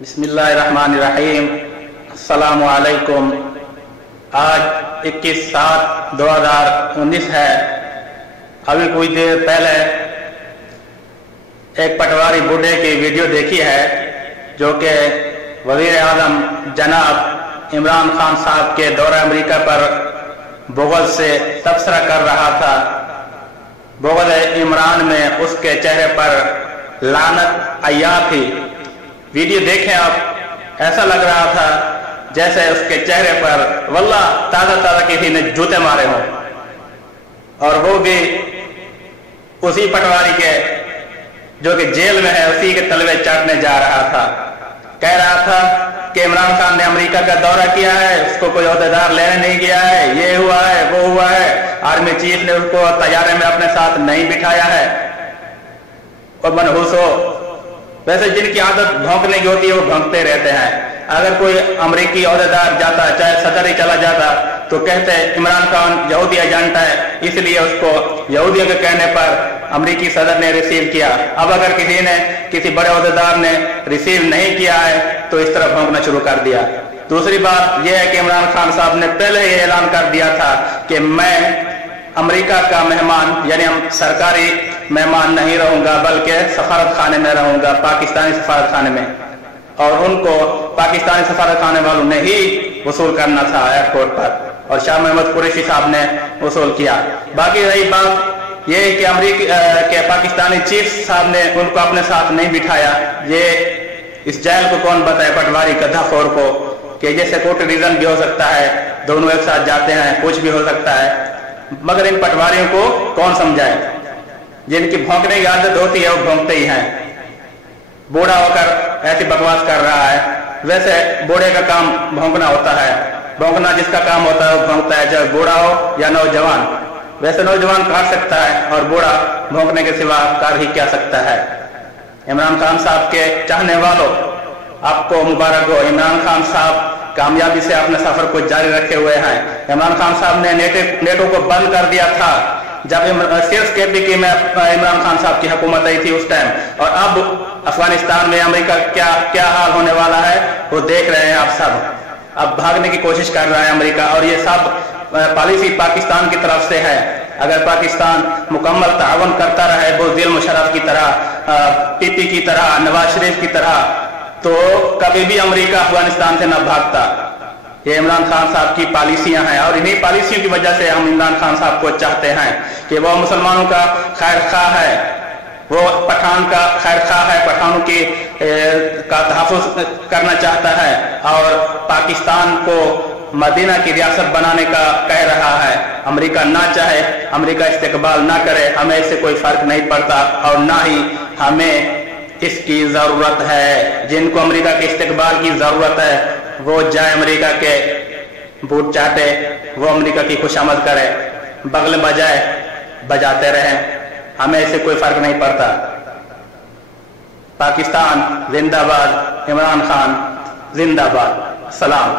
बिस्मिल्लाहिर्रहमानिर्रहीम। अस्सलामु अलैकुम। आज 21/7/2019 है। अभी कुछ देर पहले एक पटवारी बूढ़े की वीडियो देखी है जो कि वज़ीर आज़म जनाब इमरान खान साहब के दौरे अमेरिका पर बुग़्ज़ से तबसरा कर रहा था। बुग़्ज़ इमरान में उसके चेहरे पर लानत अय्या थी। वीडियो देखें आप, ऐसा लग रहा था जैसे उसके चेहरे पर वल्लाह ताज़ा किसी ने जूते मारे हों, और वो भी उसी पटवारी के जो कि जेल में है, उसी के तलवे चाटने जा रहा था। कह रहा था कि इमरान खान ने अमेरिका का दौरा किया है, उसको कोई ओहदेदार लेने नहीं गया है, ये हुआ है वो हुआ है, आर्मी चीफ ने उसको तैयारे में अपने साथ नहीं बिठाया है। और मनहूस हो, वैसे जिनकी आदत भौंकने की होती है वो भौंकते रहते हैं। अगर कोई अमेरिकी ओहदेदार जाता, चाहे सदर ही चला जाता, तो कहते इमरान खान यहूदी एजेंट है, इसलिए उसको यहूदियों के कहने पर अमेरिकी सदर ने रिसीव किया। अब अगर किसी ने, किसी बड़े ओहदेदार ने रिसीव नहीं किया है तो इस तरह भौंकना शुरू कर दिया। दूसरी बात यह है कि इमरान खान साहब ने पहले ही ऐलान कर दिया था कि मैं अमेरिका का मेहमान यानी हम सरकारी मेहमान नहीं रहूंगा, बल्कि सफारत खाने में रहूंगा, पाकिस्तानी सफारत खाने में। और उनको पाकिस्तानी सफारत खाने वालों ने ही वसूल करना था एयरपोर्ट पर, और शाह महमूद कुरैशी साहब ने वसूल किया। बाकी रही बात यह कि अमेरिका के पाकिस्तानी चीफ साहब ने उनको अपने साथ नहीं बिठाया। ये इस जाहिल को कौन बताए, पटवारी गद्दाखोर को, कि जैसे कोर्ट रीजन भी हो सकता है, दोनों एक साथ जाते हैं, कुछ भी हो सकता है। मगर इन पटवारियों को कौन समझाए? जिनकी भौंकने की आदत होती है वो भौंकते ही हैं। बूढ़ा होकर ऐसी बकवास कर रहा है, वैसे बूढ़े का काम भौंकना होता है। भौंकना जिसका काम होता है वो भौंकता है, चाहे बूढ़ा हो या नौजवान। वैसे नौजवान काट सकता है और बूढ़ा भौंकने के सिवा कर ही क्या सकता है। इमरान खान साहब के चाहने वालों, आपको मुबारक हो। इमरान खान साहब कामयाबी से अपने सफर को जारी रखे हुए हैं। इमरान खान साहब ने नेटो को बंद कर दिया था जब सिर्फ KPK में इमरान खान साहब की हुकूमत आई थी उस टाइम, और अब अफगानिस्तान में अमेरिका क्या हाल होने वाला है वो देख रहे हैं आप सब। अब भागने की कोशिश कर रहा है अमेरिका, और ये सब पॉलिसी पाकिस्तान की तरफ से है। अगर पाकिस्तान मुकम्मल ताअवुन करता रहे बुज़दिल मुशर्रफ की तरह, PP की तरह, नवाज शरीफ की तरह, तो कभी भी अमेरिका अफगानिस्तान से न भागता। ये इमरान खान साहब की पॉलिसियां हैं, और इन्हीं पॉलिसियों की वजह से हम इमरान खान साहब को चाहते हैं कि वो मुसलमानों का खैर खा है, वो पठान का खैर खा है, पठानों की का तहफ़्फ़ुज़ करना चाहता है, और पाकिस्तान को मदीना की रियासत बनाने का कह रहा है। अमेरिका ना चाहे, अमेरिका इस्तेक़बाल ना करे, हमें इससे कोई फर्क नहीं पड़ता, और ना ही हमें इसकी जरूरत है। जिनको अमेरिका के इस्तेक़बाल की जरूरत है वो जाए अमेरिका के बूट चाटे, वो अमेरिका की खुशामद करे, बगल बजाए बजाते रहें, हमें इससे कोई फर्क नहीं पड़ता। पाकिस्तान जिंदाबाद, इमरान खान जिंदाबाद। सलाम।